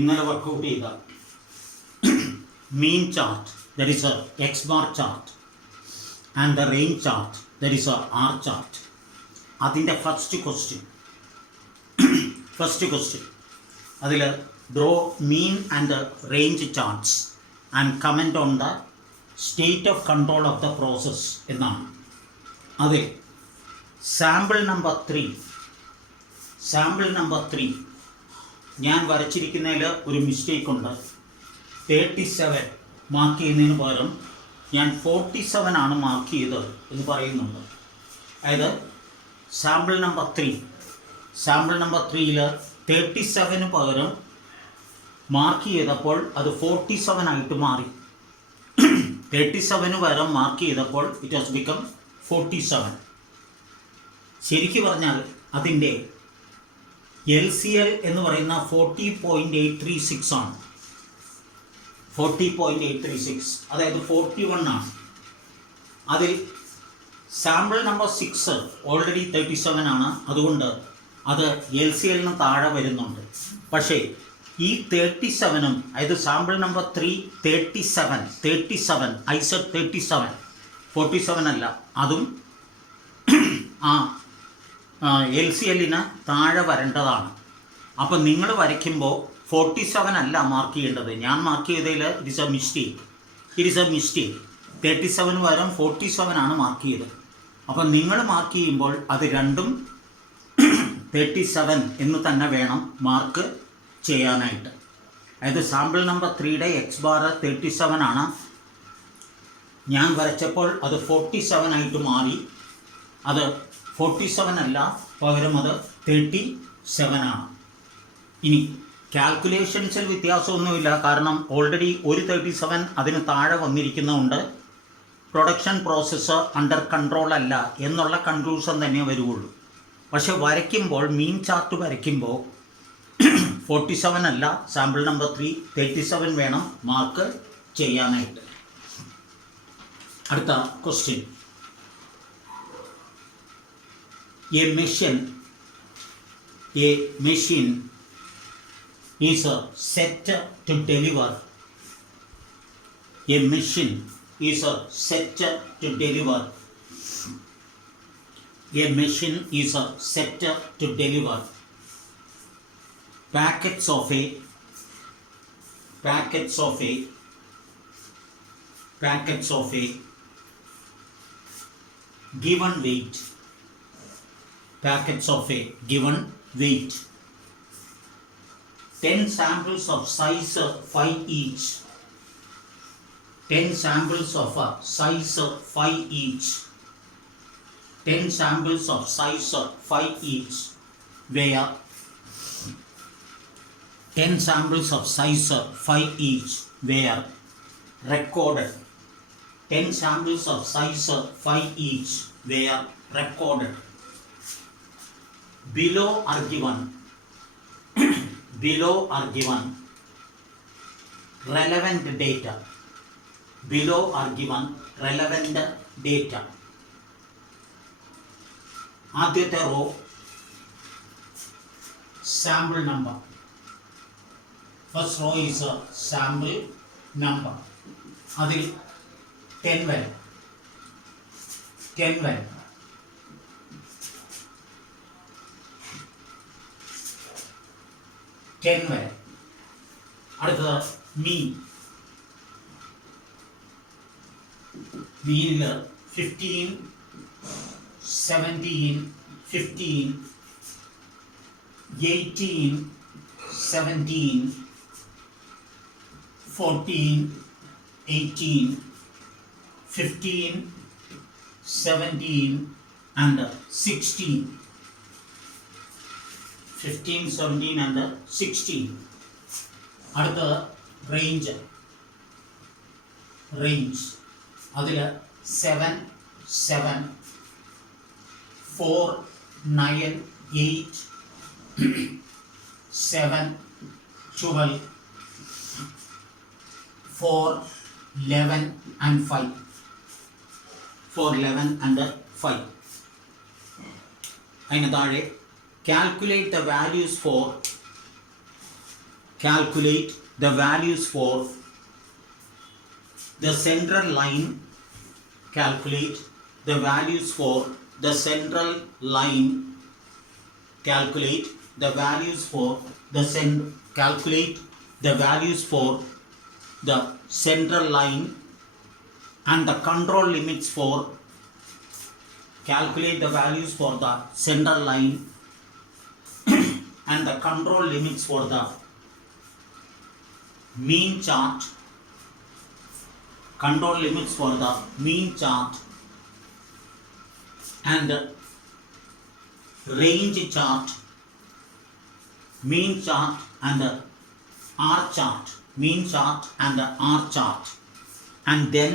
ഇന്നലെ വർക്കൗട്ട് ചെയ്ത mean chart, that is a X bar chart, and the range chart, that is a R chart. അതിൻ്റെ first question അതിൽ draw mean and range charts and comment on the state of control of the process എന്നാണ്. അതിൽ sample number 3 ഞാൻ വരച്ചിരിക്കുന്നതിൽ ഒരു മിസ്റ്റേക്ക് ഉണ്ട്. 37 മാർക്ക് ചെയ്യുന്നതിന് പകരം ഞാൻ 47 ആണ് മാർക്ക് ചെയ്തത് എന്ന് പറയുന്നുണ്ട്. അതായത് സാമ്പിൾ നമ്പർ 3ൽ 37 പകരം മാർക്ക് ചെയ്തപ്പോൾ അത് 47 ആയിട്ട് മാറി. 37 പകരം മാർക്ക് ചെയ്തപ്പോൾ ഇറ്റ് ഹാസ് ബിക്കം 47. ശരിക്കും പറഞ്ഞാൽ അതിൻ്റെ LCL എന്ന് പറയുന്ന 40.836 ആണ്. 40.836, അതായത് 41 ആണ്. അതിൽ സാമ്പിൾ നമ്പർ 6 ഓൾറെഡി 37 ആണ്. അതുകൊണ്ട് അത് LCLന് താഴെ വരുന്നുണ്ട്. പക്ഷേ ഈ 37ഉം, അതായത് സാമ്പിൾ നമ്പർ 3 37 I said 37, 47 അല്ല, അതും ആ LCLന് താഴെ വരേണ്ടതാണ്. അപ്പം നിങ്ങൾ വരയ്ക്കുമ്പോൾ 47 അല്ല മാർക്ക് ചെയ്യേണ്ടത്. ഞാൻ മാർക്ക് ചെയ്തതിൽ ഇറ്റ് ഇസ് എ മിസ്റ്റേക്ക്. 37 പകരം 47 ആണ് മാർക്ക് ചെയ്തത്. അപ്പം നിങ്ങൾ മാർക്ക് ചെയ്യുമ്പോൾ അത് രണ്ടും 37 എന്ന് തന്നെ വേണം മാർക്ക് ചെയ്യാനായിട്ട്. അതായത് സാമ്പിൾ നമ്പർ 3യുടെ X ബാർ 37 ആണ്. ഞാൻ വരച്ചപ്പോൾ അത് 47 ആയിട്ട് മാറി. അത് 47 അല്ല, പകരം അത് 37 ആണ്. ഇനി കാൽക്കുലേഷൻസിൽ വ്യത്യാസമൊന്നുമില്ല, കാരണം ഓൾറെഡി ഒരു 37 അതിന് താഴെ വന്നിരിക്കുന്നതുകൊണ്ട് പ്രൊഡക്ഷൻ പ്രോസസ്സ് അണ്ടർ കൺട്രോൾ അല്ല എന്നുള്ള കൺക്ലൂഷൻ തന്നെ വരുള്ളൂ. പക്ഷെ വരയ്ക്കുമ്പോൾ മീൻ ചാർട്ട് വരയ്ക്കുമ്പോൾ 47 അല്ല, സാമ്പിൾ നമ്പർ 3 37 വേണം മാർക്ക് ചെയ്യാനായിട്ട്. അടുത്ത question. A machine is set to deliver. A machine is set to deliver. A machine is set to deliver packets of a given weight. Packets of a given weight. 10 samples of size 5 each. 10 samples of size 5 each. 10 samples of size 5 each. Where 10 samples of size 5 each were recorded. 10 samples of size 5 each were recorded. Below are given relevant data. Below are given relevant data. ആദ്യത്തെ raw sample number. First row is a sample number. അതിൽ 10 വരെ. അടുത്തത് മീനിൽ 15, 17, 15, 18, 17, 14, 18, 15, 17 and 16. 15, 17 and 16. അടുത്ത റേഞ്ച് അതിൽ 7, 7, 4, 9, 8, 7, 12, 4, 11 and 5. 4, 11 and 5. അതിന് താഴെ calculate the values for calculate the values for the central line, calculate the values for the central line, calculate the values for the calculate the values for the central line and the control limits for, calculate the values for the central line and the control limits for the mean chart, control limits for the mean chart and range chart, mean chart and R chart, mean chart and R chart, and then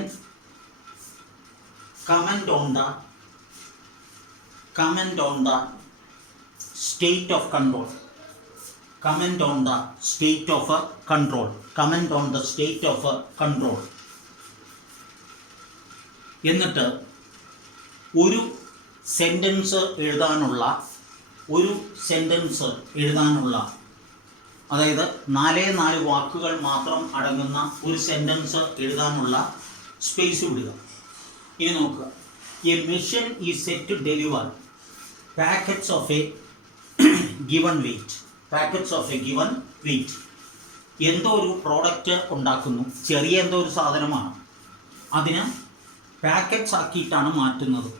comment on the state of control, comment on the state of control, comment on the state of control. എന്നിട്ട് ഒരു സെൻറ്റൻസ് എഴുതാനുള്ള അതായത് 4 വാക്കുകൾ മാത്രം അടങ്ങുന്ന ഒരു സെൻറ്റൻസ് എഴുതാനുള്ള സ്പേസ് വിടുക. ഇനി നോക്കുക. A machine is set to deliver packets of a given weight, packets of a given weight. എന്തോ ഒരു പ്രോഡക്റ്റ് ഉണ്ടാക്കുന്നു, ചെറിയ എന്തോ ഒരു സാധനമാണ്, അതിന് പാക്കറ്റ്സ് ആക്കിയിട്ടാണ് മാറ്റുന്നത്.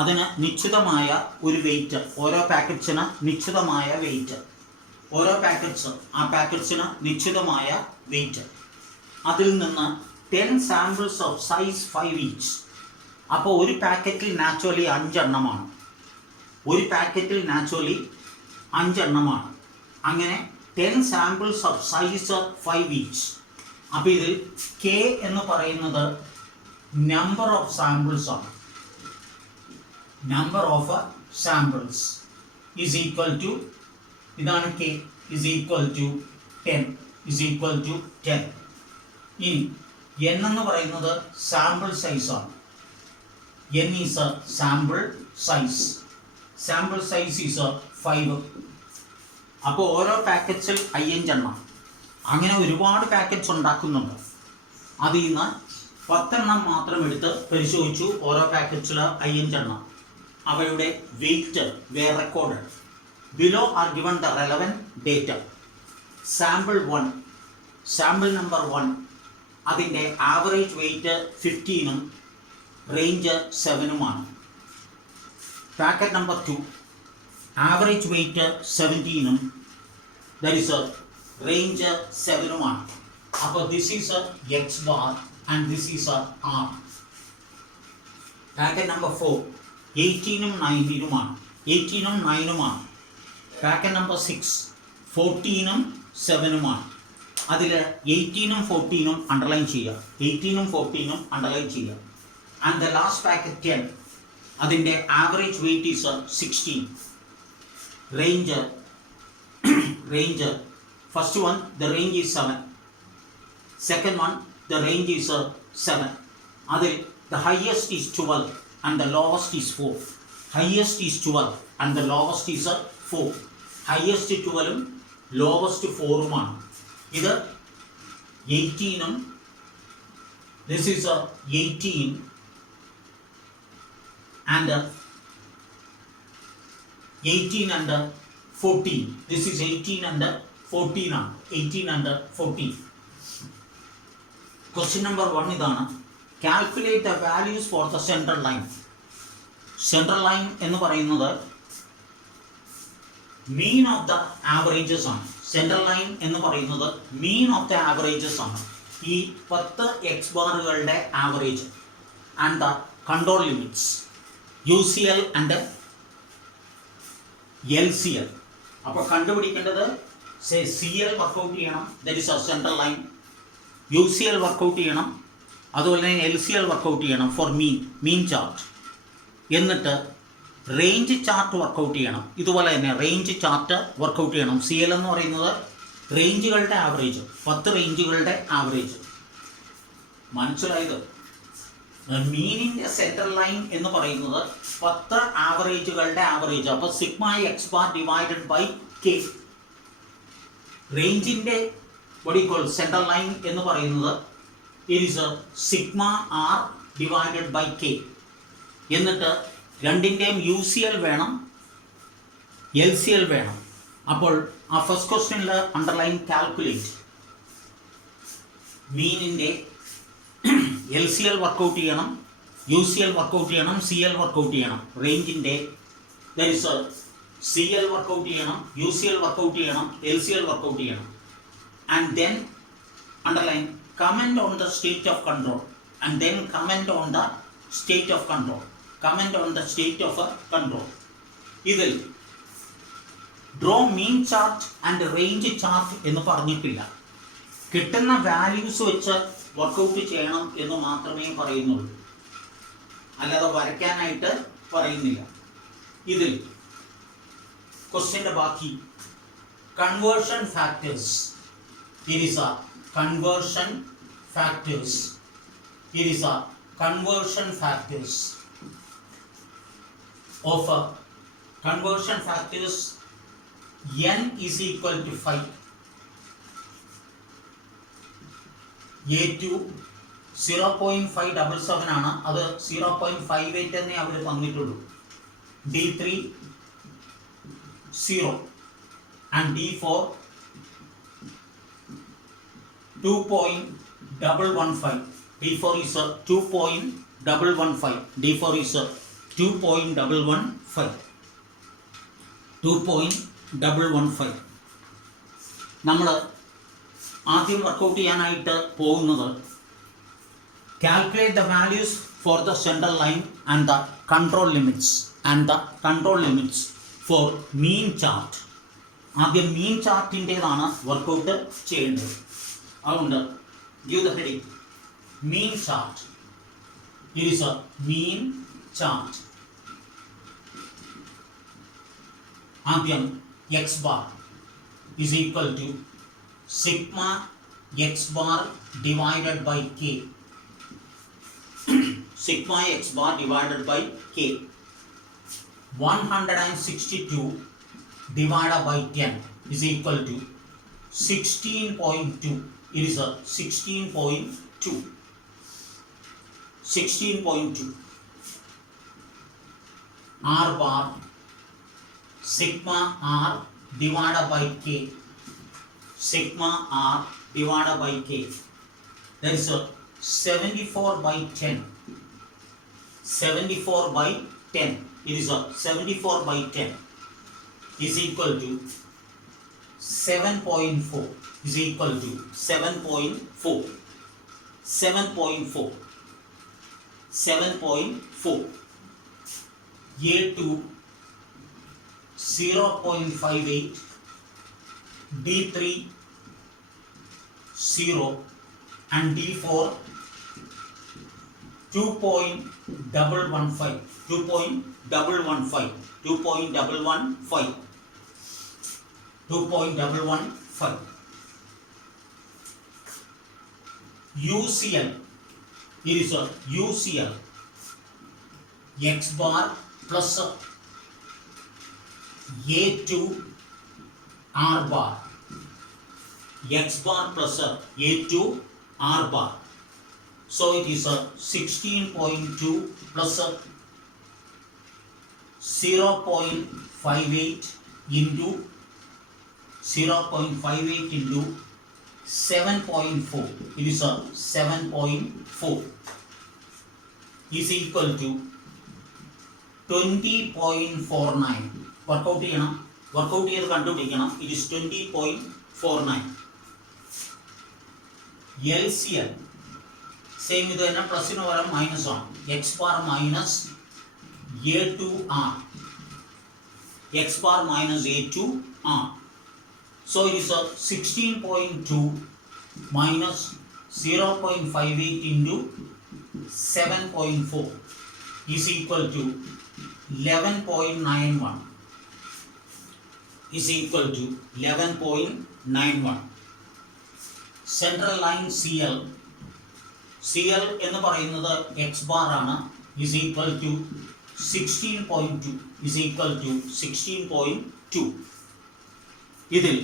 അതിന് നിശ്ചിതമായ ഒരു വെയിറ്റ്, ഓരോ പാക്കറ്റ്സിന് നിശ്ചിതമായ വെയിറ്റ്, ഓരോ ആ പാക്കറ്റ്സിന് നിശ്ചിതമായ വെയിറ്റ്. അതിൽ നിന്ന് 10 സാമ്പിൾസ് ഓഫ് സൈസ് 5 ഈച്ച്. അപ്പോൾ ഒരു പാക്കറ്റിൽ നാച്ചുറലി 5 എണ്ണമാണ്, ഒരു പാക്കറ്റിൽ നാച്ചുറലി 5 എണ്ണമാണ്. അങ്ങനെ 10 സാമ്പിൾസ് ഓഫ് സൈസ് 5 ഈച്ച്. അപ്പോൾ ഇതിൽ കെ എന്ന് പറയുന്നത് നമ്പർ ഓഫ് സാമ്പിൾസ് ആണ്. Number of samples is equal to, ഇതാണ് K, is equal to 10, is equal to 10. ഇനി എൻ എന്ന് പറയുന്നത് സാമ്പിൾ സൈസാണ്. N is a sample size, sample size is 5. അപ്പോൾ ഓരോ പാക്കറ്റ്സിൽ 5 എണ്ണം. അങ്ങനെ ഒരുപാട് പാക്കറ്റ്സ് ഉണ്ടാക്കുന്നുണ്ട്. അതിൽ നിന്ന് 10 എണ്ണം മാത്രം എടുത്ത് പരിശോധിച്ചു. ഓരോ പാക്കറ്റ്സിൽ 5 എണ്ണം. അവയുടെ weight were record. Below are given the relevant data. Sample 1, sample number 1, അതിൻ്റെ ആവറേജ് വെയിറ്റ് 15ഉം റേഞ്ച് 7ഉമാണ്. പാക്കറ്റ് നമ്പർ 2, ആവറേജ് വെയിറ്റ് 17ഉം ദാറ്റ് ഈസ് റേഞ്ച് 7ഉമാണ്. അപ്പോൾ this is X bar and this is R. Packet number 4, 18ഉം 19ഉമാണ്, 18ഉം 9ഉമാണ്. Packet number 6, 14ഉം 7ഉമാണ്. അതിൽ 18ഉം 14ഉം അണ്ടർലൈൻ ചെയ്യുക, 18ഉം 14ഉം അണ്ടർലൈൻ ചെയ്യുക. ആൻഡ് ദ ലാസ്റ്റ് പാക്കറ്റ് 10, അതിൻ്റെ average wait is 16. Range first one the range is 7, second one the range is 7. അതിൽ the highest is 12 and the lowest is 4. Highest is 12 and the lowest is 4. Highest 12ഉം lowest 4ഉമാണ്. ഇത് 18ഉം, this is 18 and 18 and 14. This is 18 and 14 ആണ്, 18 and 14. Question number 1 ഇതാണ്. Calculate the values for the central line. Central line എന്ന് പറയുന്നത് mean of the averages ആണ്. Central line എന്ന് പറയുന്നത് മീൻ ഓഫ് ദ ആവറേജസ് ആണ്. ഈ 10 എക്സ് ബാറുകളുടെ average and the control limits UCL and LCL. അപ്പോൾ കണ്ടുപിടിക്കേണ്ടത് CL വർക്കൗട്ട് ചെയ്യണം, that is central line. UCL work out ചെയ്യണം, അതുപോലെ തന്നെ LCL വർക്കൗട്ട് ചെയ്യണം ഫോർ മീൻ ചാർട്ട്. എന്നിട്ട് റേഞ്ച് ചാർട്ട് വർക്കൗട്ട് ചെയ്യണം. ഇതുപോലെ തന്നെ റേഞ്ച് ചാർട്ട് വർക്കൗട്ട് ചെയ്യണം. CL എന്ന് പറയുന്നത് റേഞ്ചുകളുടെ ആവറേജ്, 10 റേഞ്ചുകളുടെ ആവറേജ്. മനസ്സിലായത്? മീനിൻ്റെ സെൻട്രൽ ലൈൻ എന്ന് പറയുന്നത് 10 ആവറേജുകളുടെ ആവറേജ്. അപ്പോൾ sigma X bar divided by K. റേഞ്ചിൻ്റെ what you call center line എന്ന് പറയുന്നത് it is a sigma r divided by k. എന്നിട്ട് രണ്ടിൻ്റെയും UCL വേണം, LCL വേണം. അപ്പോൾ ആ ഫസ്റ്റ് ക്വസ്റ്റ്യനിൽ അണ്ടർലൈൻ കാൽക്കുലേറ്റ് മീനിൻ്റെ LCL വർക്കൗട്ട് ചെയ്യണം, UCL വർക്കൗട്ട് ചെയ്യണം, CL വർക്കൗട്ട് ചെയ്യണം. റേഞ്ചിൻ്റെ there is a CL work out ചെയ്യണം, UCL വർക്കൗട്ട് ചെയ്യണം, LCL വർക്കൗട്ട് ചെയ്യണം. And then underline comment on the state of control and then comment on the state of control. Comment on the state of control. ഇതിൽ ഡ്രോ മീൻ chart and range chart എന്ന് പറഞ്ഞിട്ടില്ല. കിട്ടുന്ന വാല്യൂസ് വെച്ച് വർക്കൗട്ട് ചെയ്യണം എന്ന് മാത്രമേ പറയുന്നുള്ളൂ, അല്ലാതെ വരയ്ക്കാനായിട്ട് പറയുന്നില്ല. ഇതിൽ ക്വസ്റ്റ്യൻ്റെ ബാക്കി conversion factors. It is a conversion factors. It is a conversion factors of a conversion factors n is equal to 5. A2 0.577 ആണ്, അത് 0.58 എന്നേ അവർ തന്നിട്ടുള്ളൂ. D3 0 and D4 2.115. D4 is a 2.115. D4 is a 2.115. 2.115. നമ്മൾ ആദ്യം വർക്കൗട്ട് ചെയ്യാനായിട്ട് പോകുന്നത് calculate the values for the central line and the control limits for mean chart. ആദ്യം mean ചാർട്ടിൻ്റേതാണ് വർക്കൗട്ട് ചെയ്യേണ്ടത്. അതുകൊണ്ട് give the heading mean chart. It is a mean chart. ആദ്യം x bar is equal to sigma x bar divided by k. Sigma x bar divided by k. 162 divided by 10 is equal to 16.2. It is a 16.2. 16.2. R bar sigma r divided by k. Sigma r divided by k. That is a 74 by 10. 74 by 10. It is a 74 by 10 is equal to 7.4. Is equal to 7.4. 7.4. 7.4. A2 0.58. D3 0 and D4 2.115. 2.115. 2.115. 2.115. UCL. It is a UCL x bar plus A2 R bar. X bar plus A2 R bar. So it is a 16.2 plus 0.58 into 0.58 into 7.4. It is a 7.4 is equal to 20.49. Workout ചെയ്യണം, വർക്കൗട്ട് ചെയ്ത് കണ്ടുപിടിക്കണം. It is 20.49. LCL same ഇത് തന്നെ, പ്ലസിന് പകരം മൈനസ് ആണ്. x bar minus A2R. x bar minus A2R. So it is a 16.2 minus 0.58 into 7.4 is equal to 11.91. Is equal to 11.91. Central line CL. CL എന്ന് പറയുന്നത് x bar ആണ്. Is equal to 16.2. Is equal to 16.2. ഇതിൽ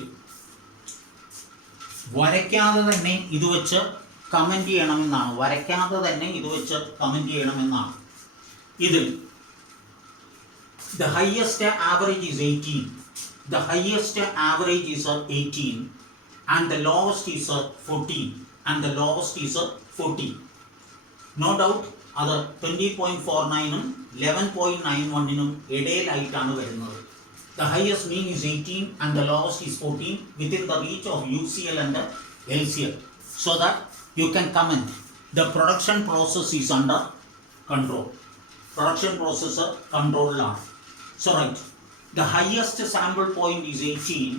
വരയ്ക്കാതെ തന്നെ ഇത് വെച്ച് കമൻറ്റ് ചെയ്യണമെന്നാണ്. വരയ്ക്കാതെ തന്നെ ഇത് വെച്ച് കമൻറ്റ് ചെയ്യണമെന്നാണ്. ഇതിൽ the highest average is 18. The highest average is 18 and the lowest is 14 and the lowest is 14. No doubt അത് 20.49-നും 11.91-നും ഇടയിലായിട്ടാണ് വരുന്നത്. The highest mean is 18 and the lowest is 14 within the reach of UCL and LCL, so that you can comment the production process is under control. Production process control. So right, the highest sample point is 18.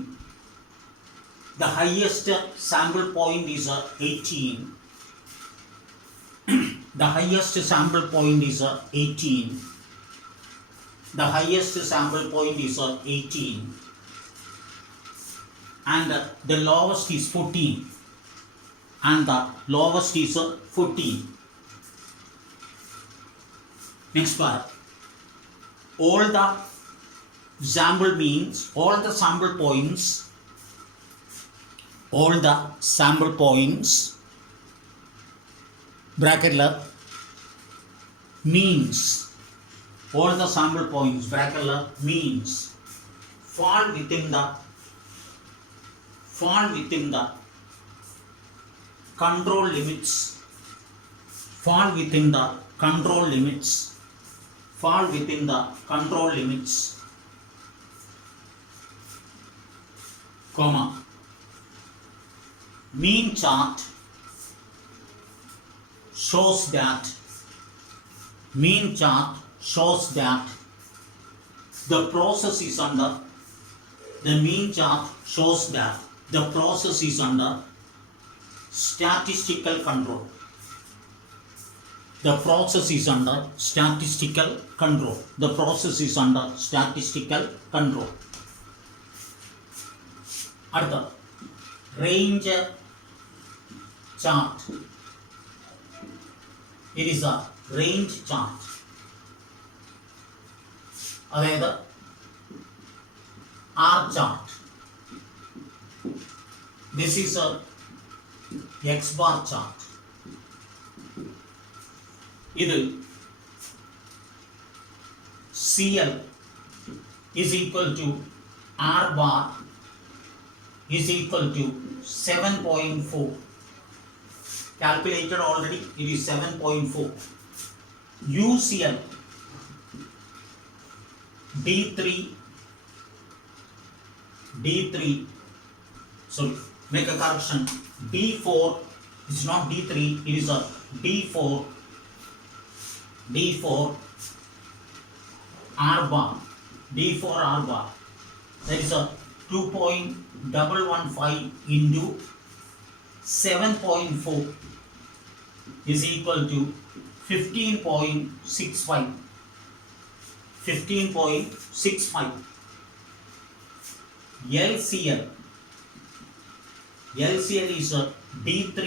The highest sample point is 18. The highest sample point is 18. The highest sample point is 18 and the lowest is 14 and the lowest is 14. Next part, all the sample means, all the sample points bracket means, all the sample points bracket means fall within the control limits, fall within the control limits, fall within the control limits, comma, mean chart shows that the process is under, the mean chart shows that the process is under statistical control. The process is under statistical control. The process is under statistical control. അടുത്ത range chart. It is a range chart. അതായത് R chart. This is a X bar chart. ഇതിൽ CL is equal to R bar is equal to 7.4. Calculated already, it is 7.4. UCL D3, sorry, make a correction, D4 is not D3, it is a D4 R bar, D4 R bar, that is a 2.115 into 7.4 is equal to 15.65. 15.65. LCL is a D3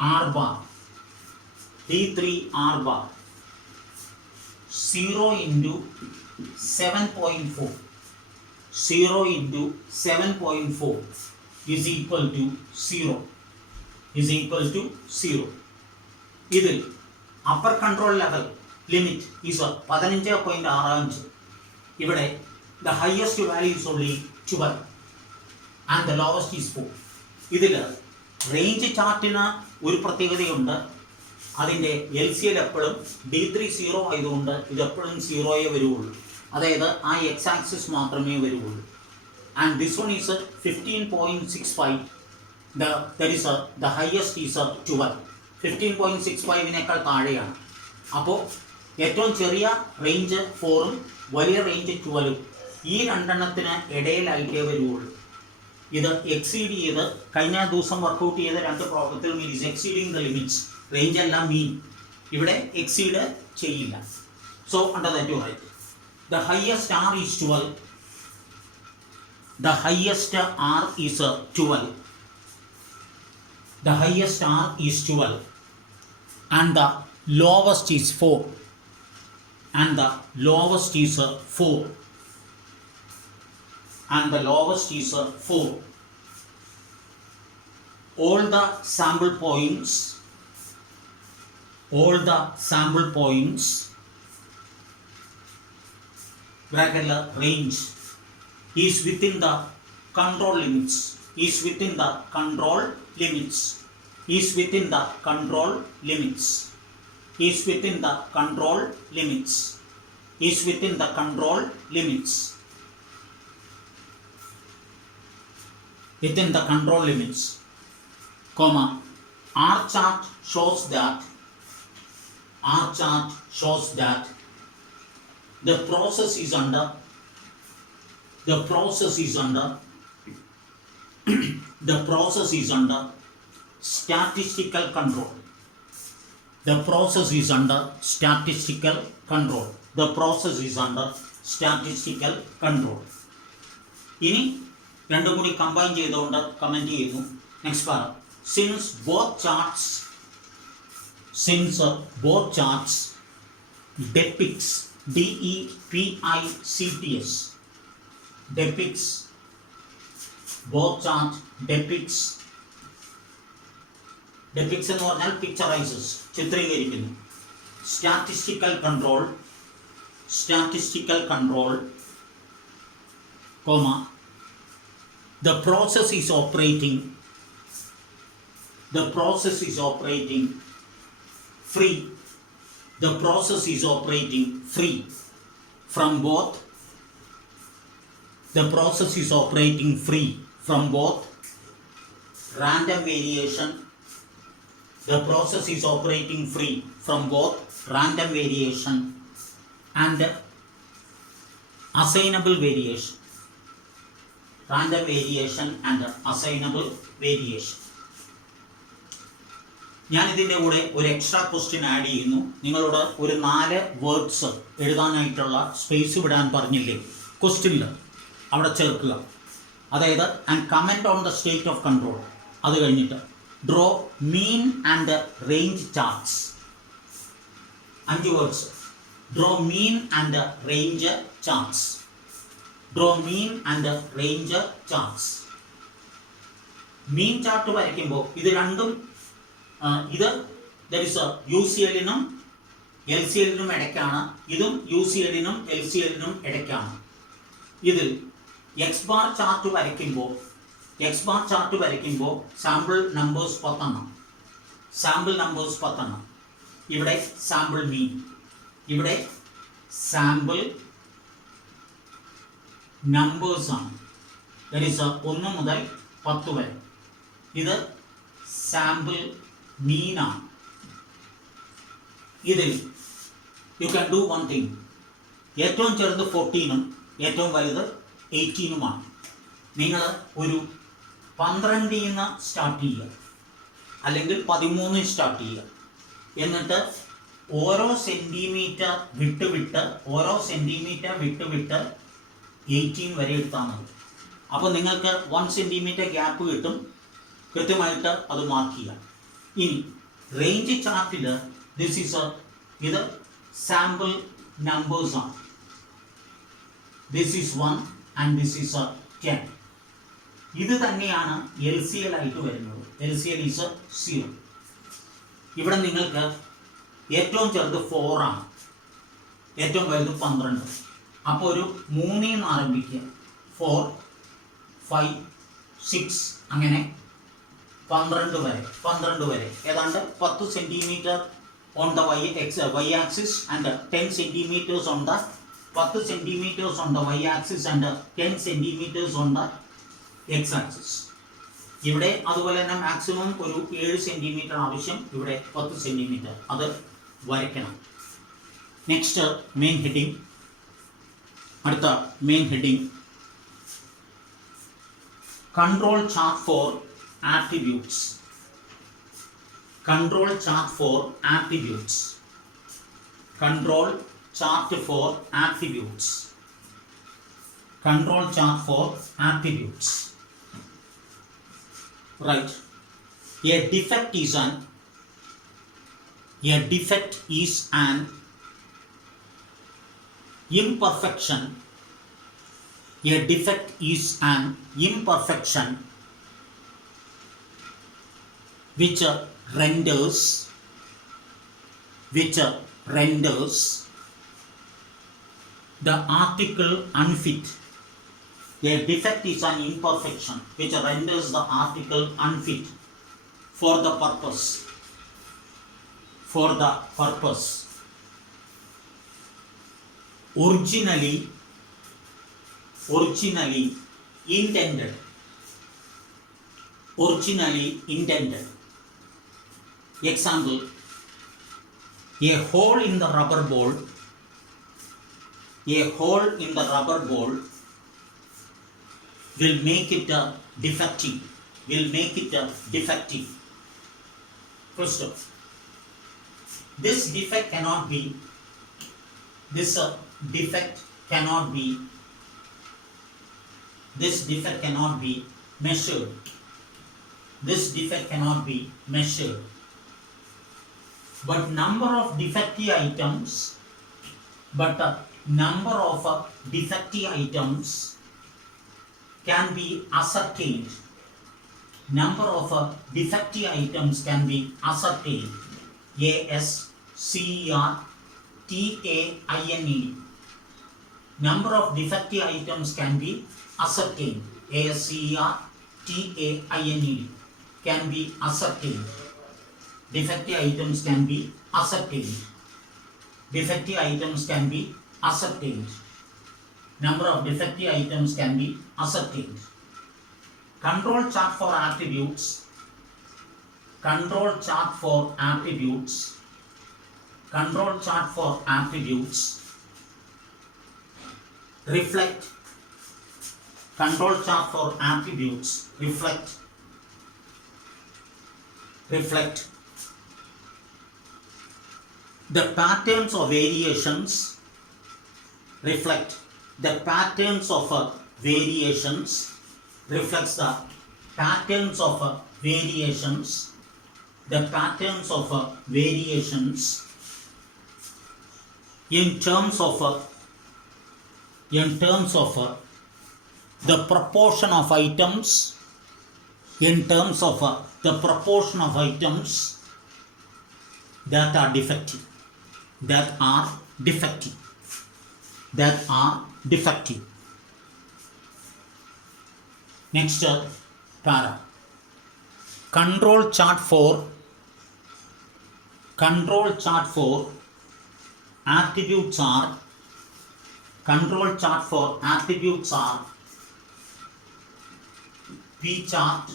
R bar. 0 into 7.4. 0 into 7.4 is equal to 0. Is equal to 0. ഇതിൽ upper control level limit is 15.65. ഇവിടെ the highest value is only 12 and the lowest is 4. ഇതിൽ റേഞ്ച് ചാർട്ടിന് ഒരു പ്രത്യേകതയുണ്ട്. അതിൻ്റെ LCL എപ്പോഴും D3 0 ആയതുകൊണ്ട് ഇത് എപ്പോഴും 0 വരുള്ളൂ. അതായത് ആ എക്സ് ആക്സിസ് മാത്രമേ വരുള്ളൂ. And this one is 15.65. that is the highest is 12. 15.65-നേക്കാൾ താഴെയാണ്. അപ്പോൾ ഏറ്റവും ചെറിയ റേഞ്ച് 4-ഉം വലിയ റേഞ്ച് 12-ഉം ഈ രണ്ടെണ്ണത്തിന് ഇടയിലായിട്ടേ വരുള്ളൂ. ഇത് എക്സീഡ് ചെയ്ത് കഴിഞ്ഞ ദിവസം വർക്കൗട്ട് ചെയ്ത രണ്ട് പ്രോബ്ലത്തിലും it is exceeding the limits. Range എല്ലാം മീൻ, ഇവിടെ എക്സീഡ് ചെയ്യില്ല. So under that you write the highest R is 12. The highest R is 12. The highest R is 12 and the lowest is 4. And the lowest is 4. And the lowest is 4. all the sample points bracket range is within the control limits is within the control limits is within the control limits is within the control limits is within the control limits within the control limits, comma, R chart shows that the process is under the process is under statistical control. The process is under statistical control. The process is under statistical control. ഇനി രണ്ടും കൂടി കമ്പൈൻ ചെയ്തുകൊണ്ട് കമൻറ്റ് ചെയ്യുന്നു. നെക്സ്റ്റ് പറ, since both charts depicts DEPICTS depicts both chart depicts എന്ന് പറഞ്ഞാൽ പിക്ചറൈസസ്, ചിത്രീകരിക്കുന്നു. Statistical control comma the process is operating free. The process is operating free from both. The process is operating free from both random variation. The process is operating free from both random variation and assignable variation. Random variation and assignable variation. ഞാൻ ഇതിൻ്റെ കൂടെ ഒരു extra question add ചെയ്യുന്നു. നിങ്ങളോട് ഒരു 4 വേർഡ്സ് എഴുതാനായിട്ടുള്ള സ്പേസ് വിടാൻ പറഞ്ഞില്ലേ ക്വസ്റ്റ്യനിൽ, അവിടെ ചേർക്കുക. അതായത് and comment on the state of control. അത് കഴിഞ്ഞിട്ട് draw mean and range charts. 5 words. Draw mean and range charts. Draw mean and range charts. മീൻ ചാർട്ട് വരയ്ക്കുമ്പോൾ ഇത് രണ്ടും ഇത് UCL-നും LCL-നും ഇടയ്ക്കാണ്. ഇതും UCL-നും LCL-നും ഇടയ്ക്കാണ്. ഇതിൽ എക്സ് ബാർ ചാർട്ട് വരയ്ക്കുമ്പോൾ സാമ്പിൾ നമ്പേഴ്സ് 10. ഇവിടെ സാമ്പിൾ മീൻ, ഇവിടെ സാമ്പിൾ നമ്പേഴ്സാണ്. 1 മുതൽ 10 വരെ. ഇത് സാമ്പിൾ മീനാണ്. ഇതിൽ you can do one thing. ഏറ്റവും ചെറുത് 14-ഉം ഏറ്റവും വലുത് 18-ഉമാണ്. നിങ്ങൾ ഒരു 12 സ്റ്റാർട്ട് ചെയ്യുക, അല്ലെങ്കിൽ 13 സ്റ്റാർട്ട് ചെയ്യുക. എന്നിട്ട് ഓരോ സെൻറ്റിമീറ്റർ വിട്ട് 18 വരെ എടുത്താൽ മതി. അപ്പോൾ നിങ്ങൾക്ക് 1 സെൻറ്റിമീറ്റർ ഗ്യാപ്പ് കിട്ടും. കൃത്യമായിട്ട് അത് മാർക്ക് ചെയ്യാം. ഇനി റേഞ്ച് ചാർട്ടിൽ ഇത് സാമ്പിൾ നമ്പേഴ്സാണ്. This is 1 and this is 10. ഇത് തന്നെയാണ് LCL ആയിട്ട് വരുന്നത്. LCL is 0. ഇവിടെ നിങ്ങൾക്ക് ഏറ്റവും ചെറുത് 4 ആണ്, ഏറ്റവും വലുത് 12. അപ്പോൾ ഒരു 3 ആരംഭിക്കുക. 4, 5, 6 അങ്ങനെ 12 വരെ ഏതാണ്ട് 10 centimetre on the y axis and 10 centimeters on the 10 centimeters on the y axis and 10 centimeters on the x axis. ഇവിടെ അതുപോലെ തന്നെ മാക്സിമം ഒരു 7 സെൻറ്റിമീറ്റർ ആവശ്യം. ഇവിടെ 10 സെൻറ്റിമീറ്റർ അത് വരയ്ക്കണം. Next main heading. അടുത്ത main heading control chart for attributes. Control chart for attributes. Control chart for attributes. Control chart for attributes. Right. A defect is an imperfection. A defect is an imperfection which renders the article unfit. A defect is an imperfection which renders the article unfit for the purpose originally intended. Example, a hole in the rubber ball will make it defective. Full stop. This defect cannot be measured. But number of defective items can be ascertained. ASCERTAINED. Number of defective items can be ascertained. ASCERTAINED. Can be ascertained. Defective items can be ascertained. Number of defective items can be ascertained. Control chart for attributes. Reflect. The patterns of variations. Reflects the patterns of variations in terms of the proportion of items that are defective. Next para. Control chart for attributes are P chart,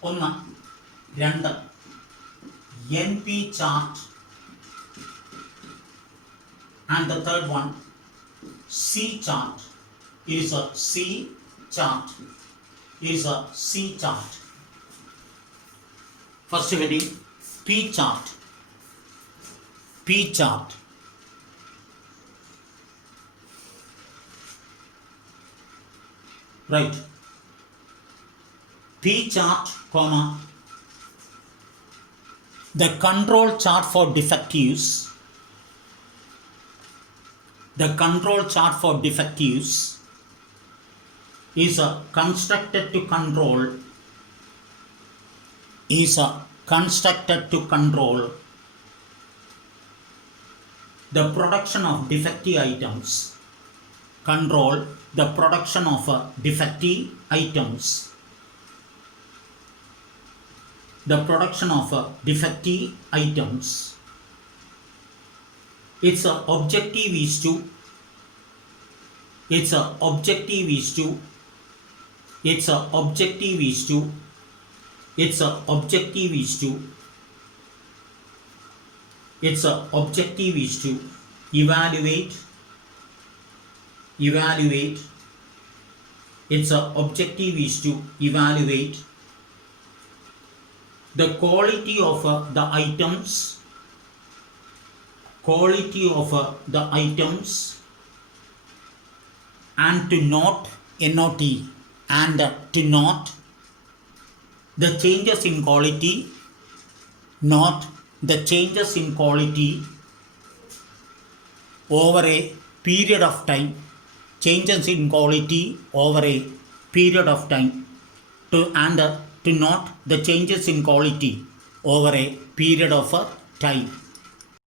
1, 2, NP chart, and the third one C chart. Is a C chart. First heading P chart. Right. P chart, comma, the control chart for defectives. Is constructed to control the production of defective items. Control the production of defective items. Its objective is to evaluate the quality of the items and to note the changes in quality over a period of time. period of time to note the changes in quality over a period of time.